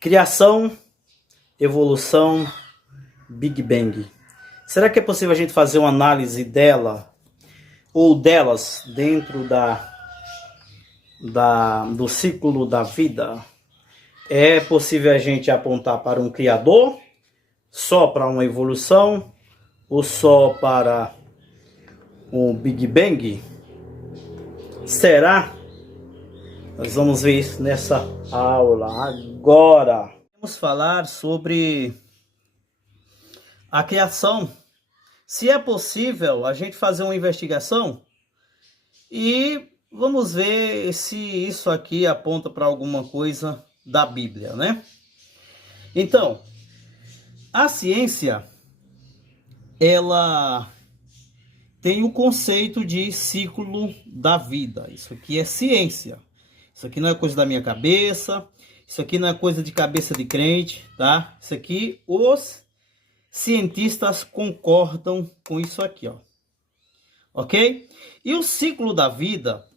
Criação, evolução, Big Bang. Será que é possível a gente fazer uma análise dela ou delas dentro do ciclo da vida? É possível a gente apontar para um criador, só para uma evolução ou só para um Big Bang? Será? Nós vamos ver isso nessa aula agora. Vamos falar sobre a criação. Se é possível a gente fazer uma investigação e vamos ver se isso aqui aponta para alguma coisa da Bíblia, né? Então, a ciência, ela tem o conceito de ciclo da vida. Isso aqui é ciência. Isso aqui não é coisa da minha cabeça. Isso aqui não é coisa de cabeça de crente, tá? Isso aqui, os cientistas concordam com isso aqui, ó. Ok? E o ciclo da vida,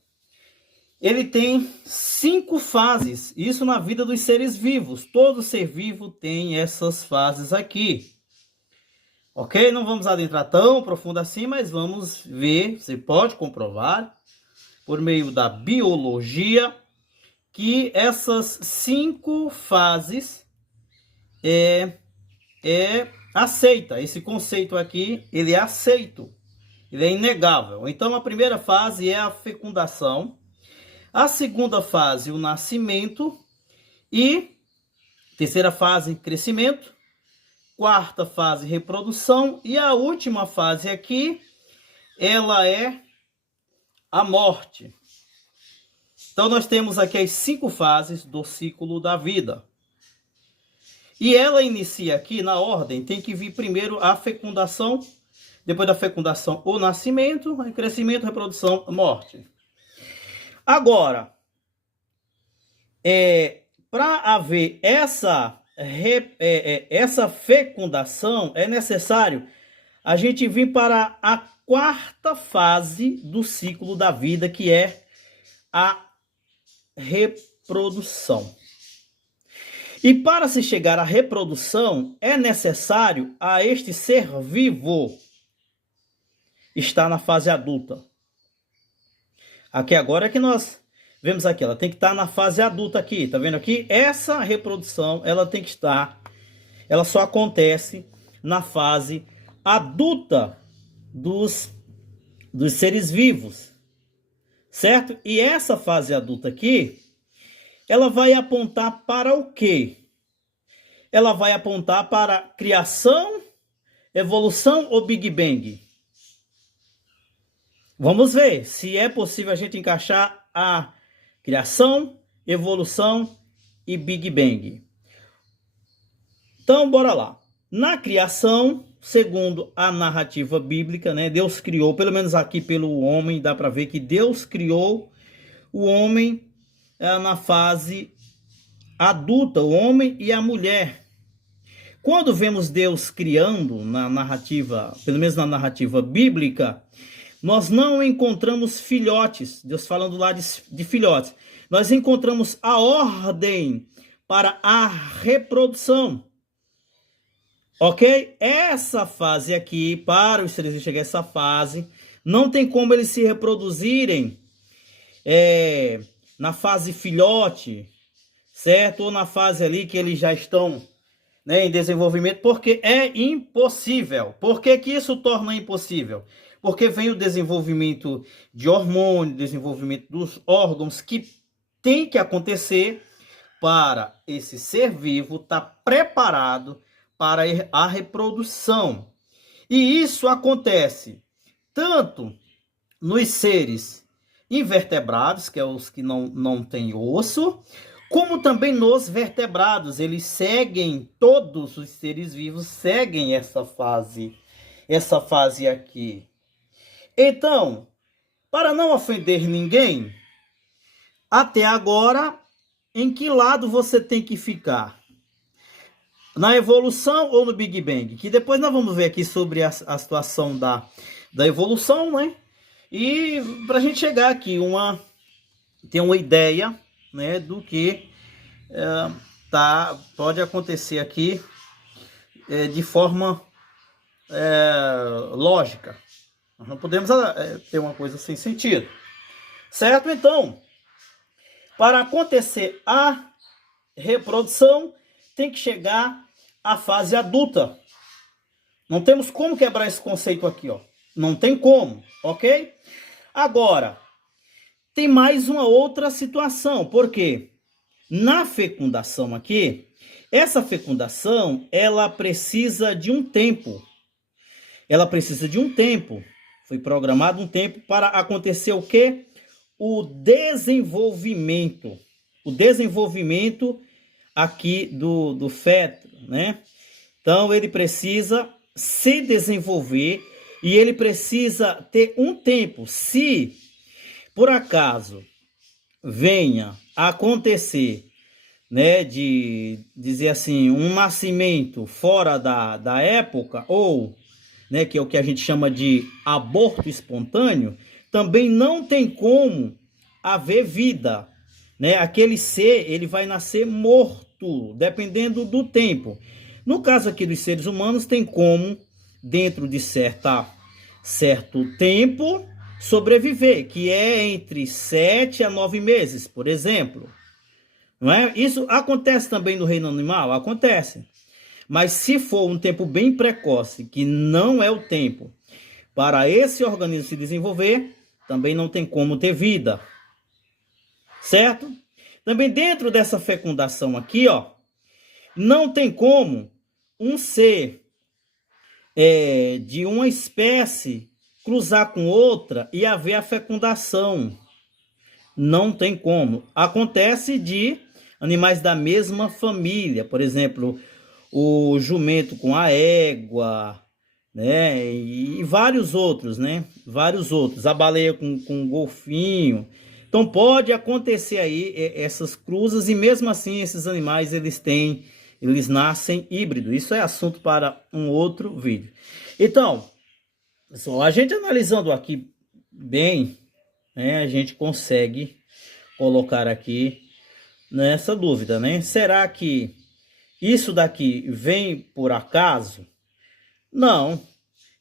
ele tem 5 fases. Isso na vida dos seres vivos. Todo ser vivo tem essas fases aqui. Ok? Não vamos adentrar tão profundo assim, mas vamos ver, você pode comprovar, por meio da biologia, que essas 5 fases é aceita. Esse conceito aqui, ele é aceito. Ele é inegável. Então, a primeira fase é a fecundação. A segunda fase, o nascimento. E terceira fase, crescimento. Quarta fase, reprodução. E a última fase aqui, ela é a morte. Então, nós temos aqui as 5 fases do ciclo da vida. E ela inicia aqui na ordem, tem que vir primeiro a fecundação, depois da fecundação o nascimento, aí crescimento, reprodução, morte. Agora, para haver essa fecundação, é necessário a gente vir para a 4ª fase do ciclo da vida, que é a reprodução. E para se chegar à reprodução, é necessário a este ser vivo estar na fase adulta. Aqui agora é que nós vemos aqui, ela tem que estar na fase adulta aqui, tá vendo aqui? Essa reprodução, ela tem que estar, ela só acontece na fase adulta dos seres vivos, certo? E essa fase adulta aqui, ela vai apontar para o quê? Ela vai apontar para criação, evolução ou Big Bang? Vamos ver se é possível a gente encaixar a criação, evolução e Big Bang. Então, bora lá. Na criação, segundo a narrativa bíblica, né, Deus criou, pelo menos aqui pelo homem, dá para ver que Deus criou o homem na fase adulta, o homem e a mulher. Quando vemos Deus criando na narrativa, pelo menos na narrativa bíblica, nós não encontramos filhotes, Deus falando lá de filhotes. Nós encontramos a ordem para a reprodução. Ok? Essa fase aqui, para os seres chegar a essa fase, não tem como eles se reproduzirem na fase filhote, certo? Ou na fase ali que eles já estão, né, em desenvolvimento, porque é impossível. Por que que isso torna impossível? Porque vem o desenvolvimento de hormônio, desenvolvimento dos órgãos que tem que acontecer para esse ser vivo estar preparado para a reprodução. E isso acontece tanto nos seres invertebrados, que é os que não têm osso, como também nos vertebrados. Eles seguem, todos os seres vivos seguem essa fase aqui. Então, para não ofender ninguém, até agora, em que lado você tem que ficar? Na evolução ou no Big Bang? Que depois nós vamos ver aqui sobre a situação da evolução, né? E para a gente chegar aqui, ter uma ideia, né, do que pode acontecer aqui de forma lógica. Nós não podemos ter uma coisa sem sentido. Certo? Então, para acontecer a reprodução, tem que chegar à fase adulta. Não temos como quebrar esse conceito aqui, ó. Não tem como, ok? Agora, tem mais uma outra situação, porque na fecundação aqui, essa fecundação, ela precisa de um tempo. Ela precisa de um tempo. Foi programado um tempo para acontecer o quê? O desenvolvimento. O desenvolvimento aqui do feto, né? Então, ele precisa se desenvolver e ele precisa ter um tempo. Se, por acaso, venha a acontecer, né, de dizer assim, um nascimento fora da época, ou, né, que é o que a gente chama de aborto espontâneo, também não tem como haver vida, né? Aquele ser, ele vai nascer morto, dependendo do tempo. No caso aqui dos seres humanos, tem como, dentro de certo tempo, sobreviver, que é entre 7 a 9 meses, por exemplo. Não é? Isso acontece também no reino animal? Acontece. Mas se for um tempo bem precoce, que não é o tempo para esse organismo se desenvolver, também não tem como ter vida. Certo? Também dentro dessa fecundação aqui, ó, não tem como um ser de uma espécie cruzar com outra e haver a fecundação. Não tem como. Acontece de animais da mesma família, por exemplo, o jumento com a égua, né? E vários outros, né? Vários outros. A baleia com o golfinho. Então pode acontecer aí essas cruzas e mesmo assim esses animais eles nascem híbridos. Isso é assunto para um outro vídeo. Então, pessoal, a gente analisando aqui bem, né, a gente consegue colocar aqui nessa dúvida, né? Será que isso daqui vem por acaso? Não.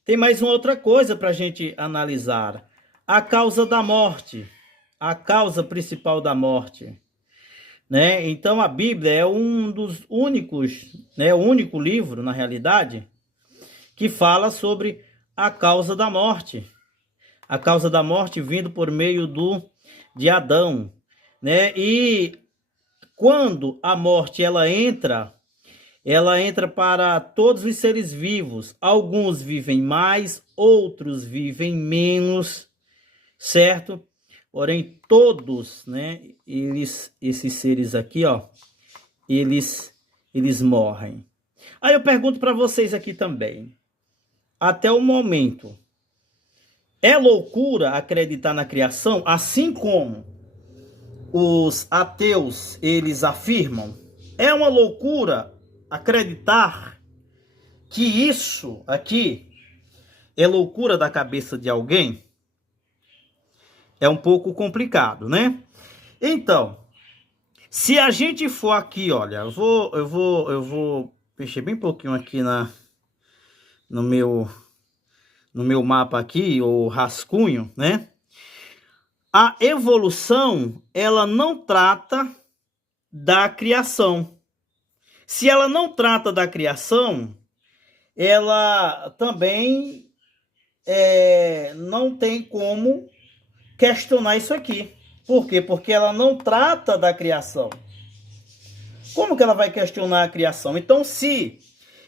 Tem mais uma outra coisa para a gente analisar. A causa da morte. A causa principal da morte. Né? Então a Bíblia é um dos únicos, né, o único livro, na realidade, que fala sobre a causa da morte. A causa da morte vindo por meio de Adão. Né? E quando a morte ela entra para todos os seres vivos. Alguns vivem mais, outros vivem menos, certo? Porém, todos, né, esses seres aqui, ó, eles morrem. Aí eu pergunto para vocês aqui também. Até o momento, é loucura acreditar na criação, assim como os ateus, eles afirmam? É uma loucura acreditar que isso aqui é loucura da cabeça de alguém? É um pouco complicado, né? Então, se a gente for aqui, olha, eu vou mexer bem pouquinho aqui no meu mapa aqui, ou rascunho, né? A evolução, ela não trata da criação. Se ela não trata da criação, ela também não tem como questionar isso aqui. Por quê? Porque ela não trata da criação. Como que ela vai questionar a criação? Então, se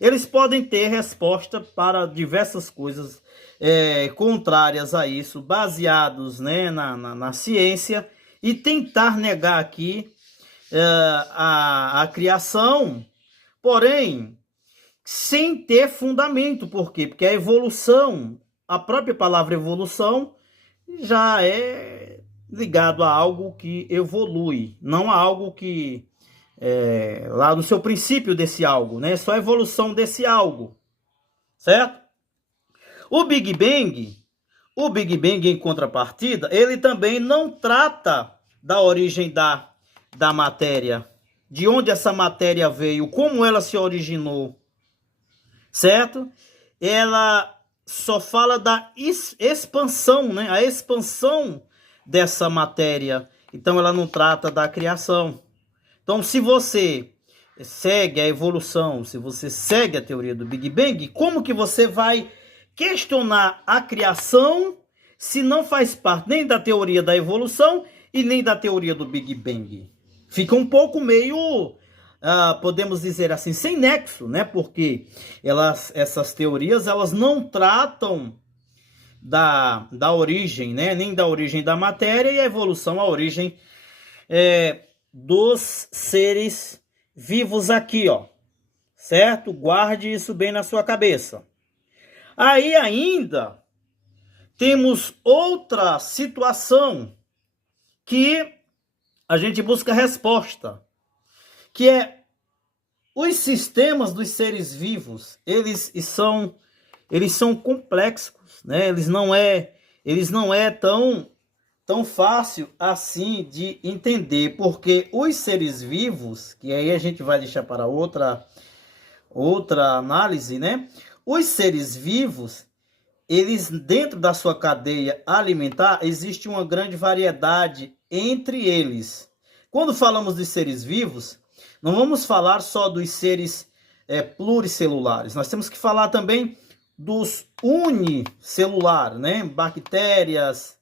eles podem ter resposta para diversas coisas contrárias a isso, baseados, né, na ciência, e tentar negar aqui a criação, porém, sem ter fundamento. Por quê? Porque a evolução, a própria palavra evolução, já é ligado a algo que evolui, não a algo que lá no seu princípio desse algo, né? Só a evolução desse algo, certo? O Big Bang em contrapartida, ele também não trata da origem da matéria, de onde essa matéria veio, como ela se originou, certo? Ela só fala da expansão, né? A expansão dessa matéria. Então ela não trata da criação. Então, se você segue a evolução, se você segue a teoria do Big Bang, como que você vai questionar a criação se não faz parte nem da teoria da evolução e nem da teoria do Big Bang? Fica um pouco meio, podemos dizer assim, sem nexo, né? Porque essas teorias, elas não tratam da origem, né? Nem da origem da matéria, e a evolução, a origem dos seres vivos aqui, ó. Certo? Guarde isso bem na sua cabeça. Aí ainda temos outra situação que a gente busca resposta, que é os sistemas dos seres vivos, eles são complexos, né? Eles não é tão fácil assim de entender, porque os seres vivos, que aí a gente vai deixar para outra análise, né? Os seres vivos, eles, dentro da sua cadeia alimentar, existe uma grande variedade entre eles. Quando falamos de seres vivos, não vamos falar só dos seres pluricelulares. Nós temos que falar também dos unicelulares, né? Bactérias,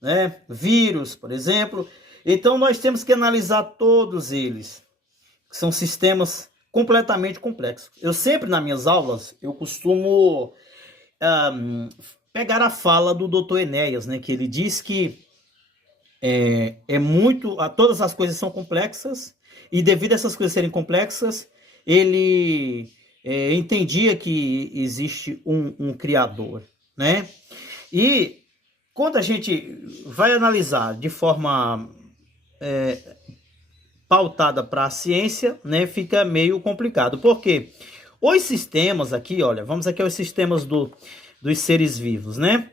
né? Vírus, por exemplo. Então, nós temos que analisar todos eles. São sistemas completamente complexos. Eu sempre, nas minhas aulas, eu costumo pegar a fala do Dr. Enéas, né? Que ele diz que todas as coisas são complexas, e devido a essas coisas serem complexas, ele entendia que existe um Criador, né? E quando a gente vai analisar de forma pautada para a ciência, né, fica meio complicado. Por quê? Os sistemas aqui, olha, vamos aqui aos sistemas dos seres vivos, né?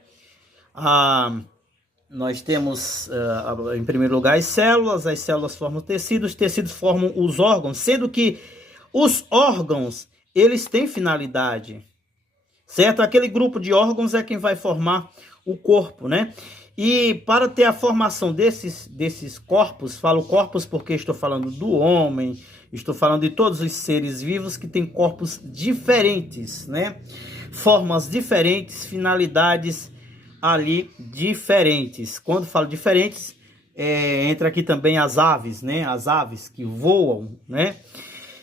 Nós temos, em primeiro lugar, as células formam tecidos, os tecidos formam os órgãos, sendo que os órgãos, eles têm finalidade, certo? Aquele grupo de órgãos é quem vai formar o corpo, né? E para ter a formação desses corpos, falo corpos porque estou falando do homem, estou falando de todos os seres vivos que têm corpos diferentes, né? Formas diferentes, finalidades ali diferentes. Quando falo diferentes, entra aqui também as aves, né? As aves que voam, né?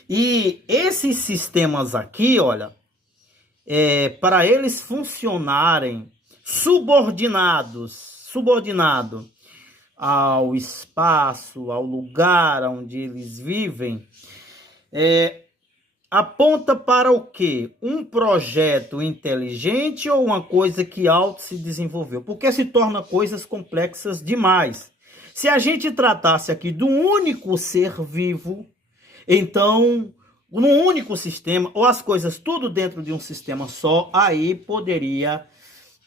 E esses sistemas aqui, olha, para eles funcionarem subordinado ao espaço, ao lugar onde eles vivem, aponta para o quê? Um projeto inteligente ou uma coisa que auto se desenvolveu? Porque se torna coisas complexas demais. Se a gente tratasse aqui de um único ser vivo, então, num único sistema, ou as coisas tudo dentro de um sistema só, aí poderia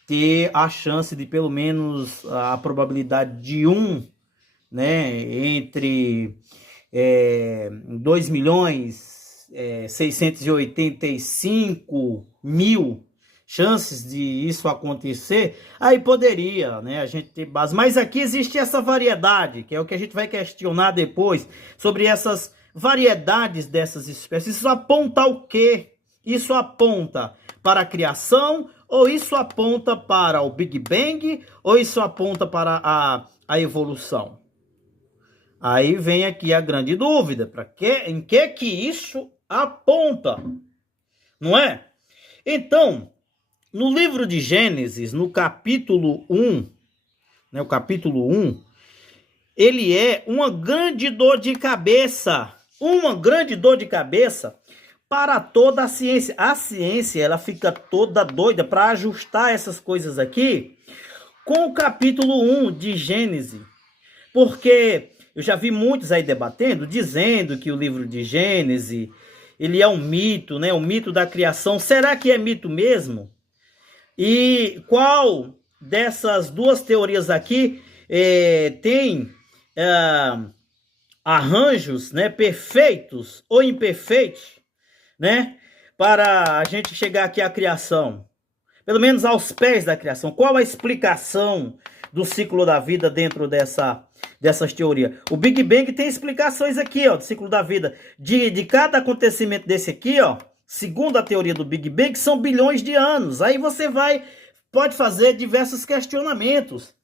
ter a chance de pelo menos a probabilidade de né, entre 2.685.000 chances de isso acontecer, aí poderia, né, a gente ter base. Mas aqui existe essa variedade, que é o que a gente vai questionar depois, sobre essas variedades dessas espécies. Isso aponta ao quê? Isso aponta para a criação, ou isso aponta para o Big Bang, ou isso aponta para a evolução? Aí vem aqui a grande dúvida, em que isso aponta, não é? Então, no livro de Gênesis, no capítulo 1, né, o capítulo 1, ele é uma grande dor de cabeça, para toda a ciência. A ciência, ela fica toda doida para ajustar essas coisas aqui com o capítulo 1 de Gênesis. Porque eu já vi muitos aí debatendo, dizendo que o livro de Gênesis, ele é um mito, né? O mito da criação. Será que é mito mesmo? E qual dessas duas teorias aqui tem arranjos, né, perfeitos ou imperfeitos, né, para a gente chegar aqui à criação, pelo menos aos pés da criação. Qual a explicação do ciclo da vida dentro dessas teorias? O Big Bang tem explicações aqui, ó, do ciclo da vida, de cada acontecimento desse aqui, ó, segundo a teoria do Big Bang, são bilhões de anos. Aí você pode fazer diversos questionamentos.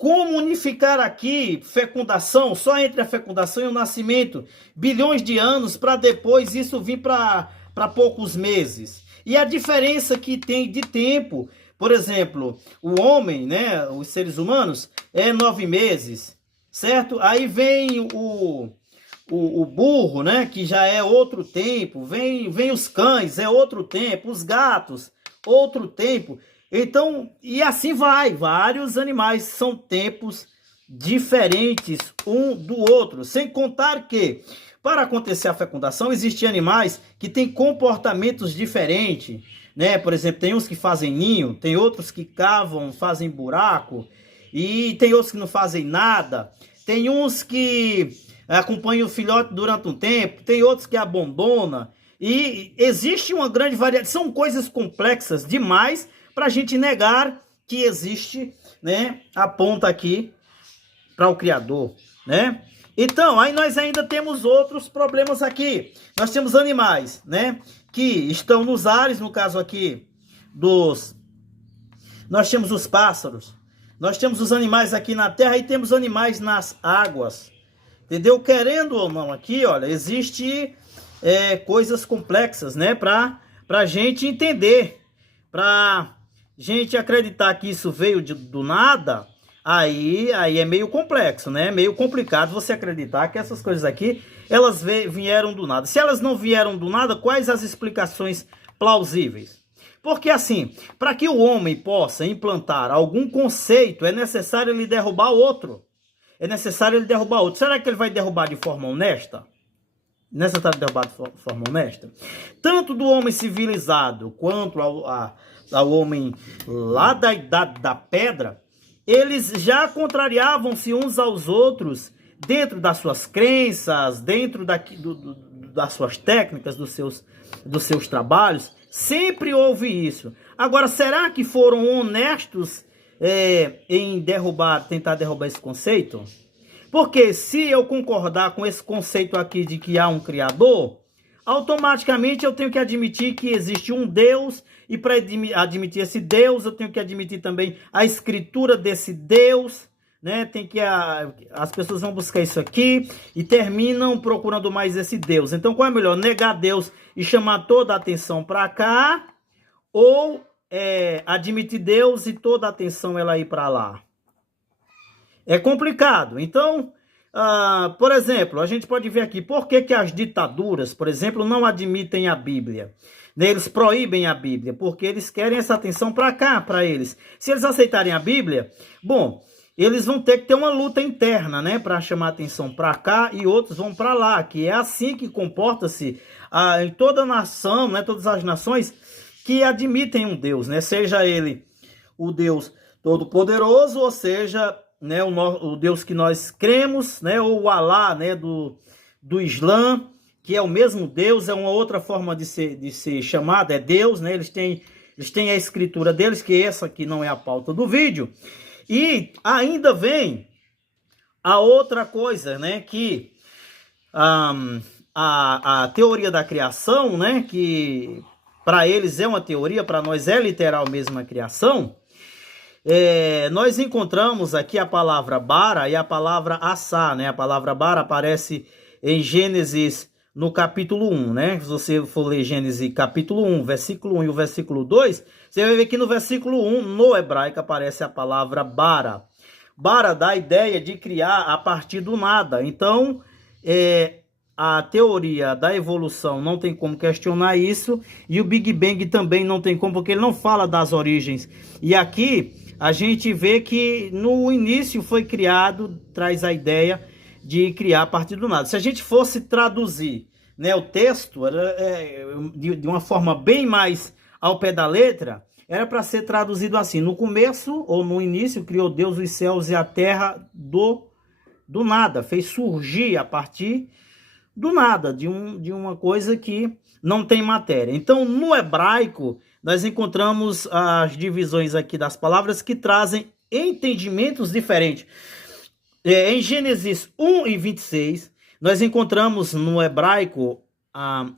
Como unificar aqui fecundação, só entre a fecundação e o nascimento, bilhões de anos, para depois isso vir para poucos meses? E a diferença que tem de tempo, por exemplo, o homem, né, os seres humanos, é 9 meses, certo? Aí vem o burro, né, que já é outro tempo, vem os cães, é outro tempo, os gatos, outro tempo. Então, e assim vai, vários animais são tempos diferentes um do outro, sem contar que, para acontecer a fecundação, existem animais que têm comportamentos diferentes, né? Por exemplo, tem uns que fazem ninho, tem outros que cavam, fazem buraco, e tem outros que não fazem nada, tem uns que acompanham o filhote durante um tempo, tem outros que abandonam, e existe uma grande variedade, são coisas complexas demais para a gente negar que existe, né, a ponta aqui para o Criador, né? Então, aí nós ainda temos outros problemas aqui. Nós temos animais, né, que estão nos ares, no caso aqui nós temos os pássaros, nós temos os animais aqui na terra e temos animais nas águas, entendeu? Querendo ou não aqui, olha, existe coisas complexas, né, para a gente entender, para gente acreditar que isso veio do nada, aí é meio complexo, né? Meio complicado você acreditar que essas coisas aqui, elas vieram do nada. Se elas não vieram do nada, quais as explicações plausíveis? Porque assim, para que o homem possa implantar algum conceito, é necessário ele derrubar outro. É necessário ele derrubar outro. Será que ele vai derrubar de forma honesta? Necessário derrubar de forma honesta? Tanto do homem civilizado quanto ao homem lá da idade da pedra, eles já contrariavam-se uns aos outros dentro das suas crenças, dentro das suas técnicas, dos seus trabalhos. Sempre houve isso. Agora, será que foram honestos em tentar derrubar esse conceito? Porque se eu concordar com esse conceito aqui de que há um Criador, automaticamente eu tenho que admitir que existe um Deus, e para admitir esse Deus, eu tenho que admitir também a escritura desse Deus, né? As pessoas vão buscar isso aqui e terminam procurando mais esse Deus. Então, qual é melhor? Negar Deus e chamar toda a atenção para cá, ou admitir Deus e toda a atenção ela ir para lá? É complicado. Então, por exemplo, a gente pode ver aqui, por que as ditaduras, por exemplo, não admitem a Bíblia? Eles proíbem a Bíblia, porque eles querem essa atenção para cá, para eles. Se eles aceitarem a Bíblia, bom, eles vão ter que ter uma luta interna, né, para chamar a atenção para cá e outros vão para lá, que é assim que comporta-se em toda nação, né, todas as nações que admitem um Deus, né, seja ele o Deus Todo-Poderoso, ou seja, né, o Deus que nós cremos, né, ou o Alá, né, do Islã, que é o mesmo Deus, é uma outra forma de ser chamado, é Deus, né? Eles têm a escritura deles, que essa aqui não é a pauta do vídeo. E ainda vem a outra coisa, né? Que a teoria da criação, né? Que para eles é uma teoria, para nós é literal mesmo a criação. Nós encontramos aqui a palavra bara e a palavra assá, né? A palavra bara aparece em Gênesis no capítulo 1, né? Se você for ler Gênesis capítulo 1, versículo 1 e o versículo 2, você vai ver que no versículo 1, no hebraico, aparece a palavra bara. Bara dá a ideia de criar a partir do nada. Então, a teoria da evolução não tem como questionar isso, e o Big Bang também não tem como, porque ele não fala das origens. E aqui a gente vê que no início foi criado, traz a ideia de criar a partir do nada. Se a gente fosse traduzir, né, o texto de uma forma bem mais ao pé da letra, era para ser traduzido assim: no começo ou no início criou Deus os céus e a terra do do nada, fez surgir a partir do nada, de uma coisa que não tem matéria. Então, no hebraico, nós encontramos as divisões aqui das palavras que trazem entendimentos diferentes. Em Gênesis 1 e 26, nós encontramos no hebraico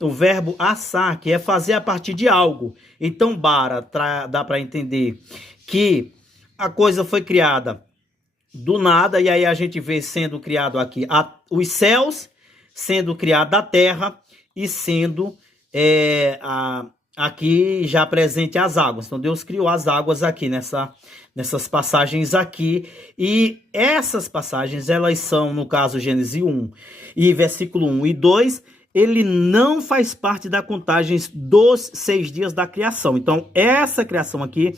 o verbo assar, que é fazer a partir de algo. Então, dá para entender que a coisa foi criada do nada, e aí a gente vê sendo criado aqui os céus, sendo criada a terra e sendo aqui já presente as águas. Então Deus criou as águas aqui nessas passagens aqui, e essas passagens, elas são, no caso Gênesis 1 e versículo 1 e 2, ele não faz parte da contagem dos 6 dias da criação. Então essa criação aqui,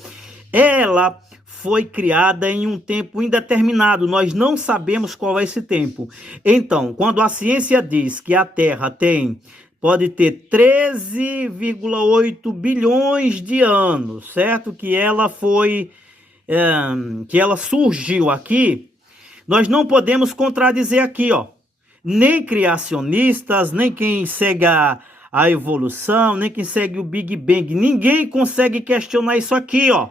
ela foi criada em um tempo indeterminado. Nós não sabemos qual é esse tempo. Então, quando a ciência diz que a Terra pode ter 13,8 bilhões de anos, certo? Que ela surgiu aqui, nós não podemos contradizer aqui, ó. Nem criacionistas, nem quem segue a evolução, nem quem segue o Big Bang. Ninguém consegue questionar isso aqui, ó.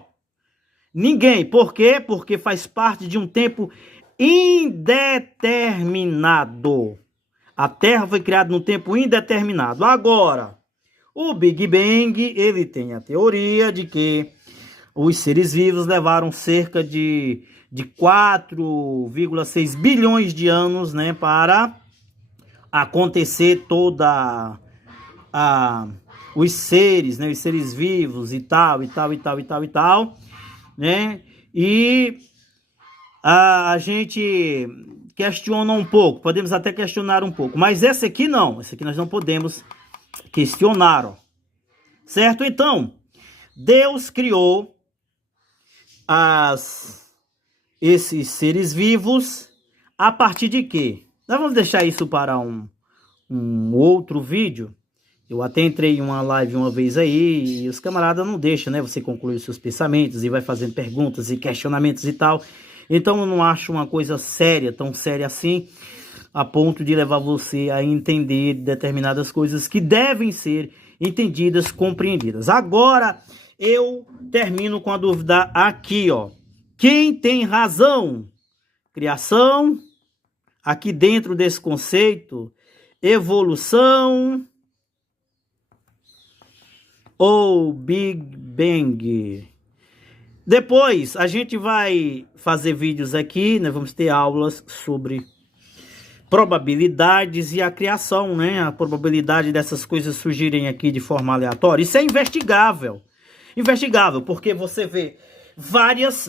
Ninguém. Por quê? Porque faz parte de um tempo indeterminado. A Terra foi criada num tempo indeterminado. Agora, o Big Bang, ele tem a teoria de que os seres vivos levaram cerca de 4,6 bilhões de anos, né, para acontecer toda os seres, né, os seres vivos e tal, né? E a gente questiona um pouco, podemos até questionar um pouco, mas esse aqui não, esse aqui nós não podemos questionar, ó. Certo? Então, Deus criou esses seres vivos a partir de quê? Nós vamos deixar isso para um outro vídeo. Eu até entrei em uma live uma vez aí e os camaradas não deixam, né? Você concluir os seus pensamentos e vai fazendo perguntas e questionamentos e tal. Então eu não acho uma coisa séria, tão séria assim, a ponto de levar você a entender determinadas coisas que devem ser entendidas, compreendidas. Agora eu termino com a dúvida aqui, ó. Quem tem razão? Criação, aqui dentro desse conceito, evolução ou Big Bang? Depois a gente vai fazer vídeos aqui, né? Vamos ter aulas sobre probabilidades e a criação, né? A probabilidade dessas coisas surgirem aqui de forma aleatória. Isso é investigável. Investigável, porque você vê várias,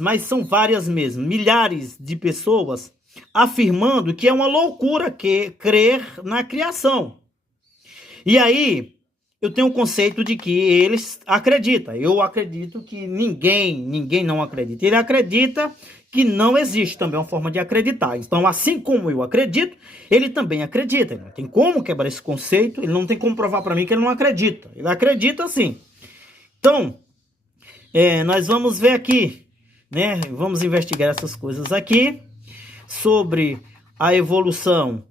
mas são várias mesmo, milhares de pessoas afirmando que é uma loucura crer na criação. E aí eu tenho o conceito de que eles acreditam. Eu acredito que ninguém não acredita. Ele acredita que não existe, também uma forma de acreditar. Então, assim como eu acredito, ele também acredita. Ele não tem como quebrar esse conceito, ele não tem como provar para mim que ele não acredita. Ele acredita sim. Então, nós vamos ver aqui, né? Vamos investigar essas coisas aqui sobre a evolução.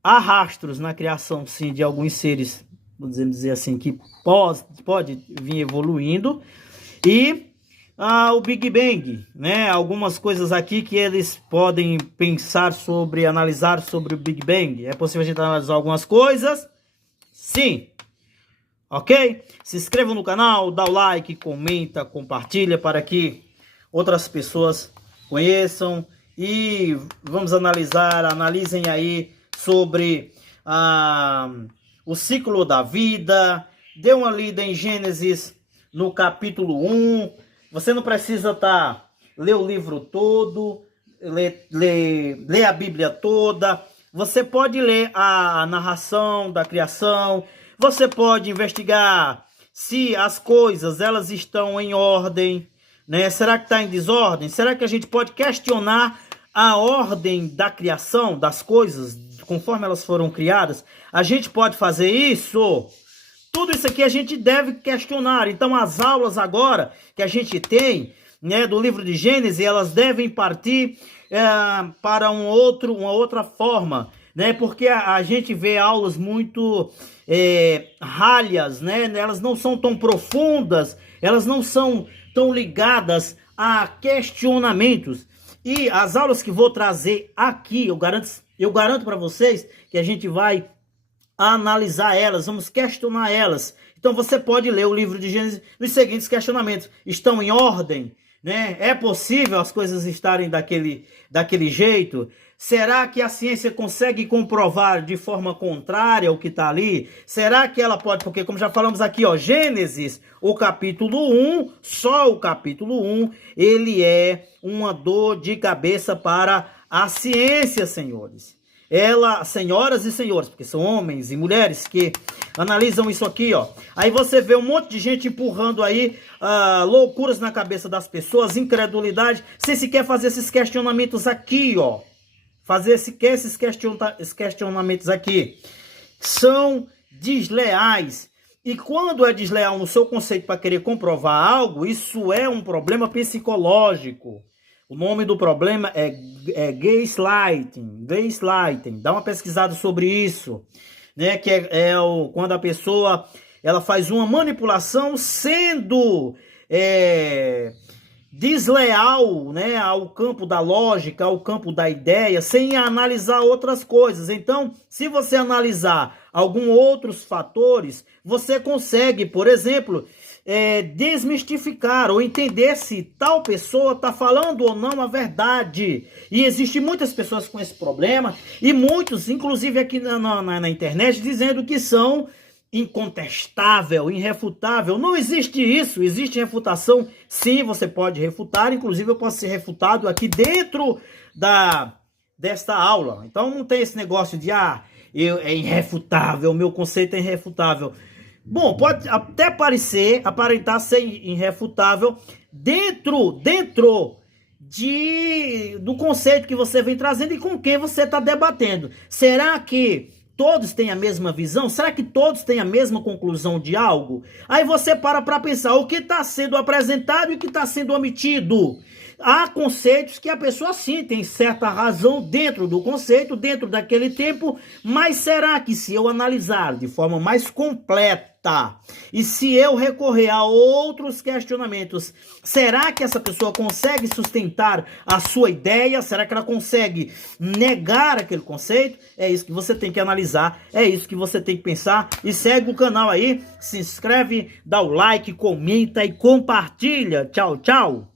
Há rastros na criação, sim, de alguns seres, vamos dizer assim, que pode vir evoluindo. E o Big Bang, né? Algumas coisas aqui que eles podem pensar sobre, analisar sobre o Big Bang. É possível a gente analisar algumas coisas? Sim. Ok? Se inscreva no canal, dá o like, comenta, compartilha para que outras pessoas conheçam. E vamos analisem aí sobre o ciclo da vida. Dê uma lida em Gênesis no capítulo 1. Você não precisa ler o livro todo, ler a Bíblia toda. Você pode ler a narração da criação. Você pode investigar se as coisas elas estão em ordem, né? Será que está em desordem? Será que a gente pode questionar a ordem da criação das coisas conforme elas foram criadas? A gente pode fazer isso? Tudo isso aqui a gente deve questionar. Então as aulas agora que a gente tem, né, do livro de Gênesis, elas devem partir para uma outra forma, né? Porque a gente vê aulas muito ralhas, né? Elas não são tão profundas, elas não são tão ligadas a questionamentos. E as aulas que vou trazer aqui, eu garanto para vocês que a gente vai analisar elas, vamos questionar elas. Então você pode ler o livro de Gênesis nos seguintes questionamentos. Estão em ordem? Né? É possível as coisas estarem daquele jeito? Será que a ciência consegue comprovar de forma contrária o que está ali? Será que ela pode? Porque como já falamos aqui, ó, Gênesis, o capítulo 1, só o capítulo 1, ele é uma dor de cabeça para a ciência, senhores. Senhoras e senhores, porque são homens e mulheres que analisam isso aqui, ó. Aí você vê um monte de gente empurrando aí loucuras na cabeça das pessoas, incredulidade, sem sequer fazer esses questionamentos aqui, ó. Fazer esses questionamentos aqui. São desleais. E quando é desleal no seu conceito para querer comprovar algo, isso é um problema psicológico. O nome do problema é gaslighting. Dá uma pesquisada sobre isso, né? Que quando a pessoa ela faz uma manipulação sendo desleal, né, ao campo da lógica, ao campo da ideia, sem analisar outras coisas. Então, se você analisar alguns outros fatores, você consegue, por exemplo, desmistificar ou entender se tal pessoa está falando ou não a verdade. E existem muitas pessoas com esse problema, e muitos, inclusive aqui na internet, dizendo que são incontestável, irrefutável. Não existe isso, existe refutação. Sim, você pode refutar, inclusive eu posso ser refutado aqui dentro desta aula. Então não tem esse negócio de é irrefutável, meu conceito é irrefutável. Bom, pode até aparentar ser irrefutável dentro do conceito que você vem trazendo e com quem você está debatendo. Será que todos têm a mesma visão? Será que todos têm a mesma conclusão de algo? Aí você para pensar o que está sendo apresentado e o que está sendo omitido. Há conceitos que a pessoa sim tem certa razão dentro do conceito, dentro daquele tempo, mas será que se eu analisar de forma mais completa e se eu recorrer a outros questionamentos, será que essa pessoa consegue sustentar a sua ideia? Será que ela consegue negar aquele conceito? É isso que você tem que analisar, é isso que você tem que pensar. E segue o canal aí, se inscreve, dá o like, comenta e compartilha. Tchau, tchau!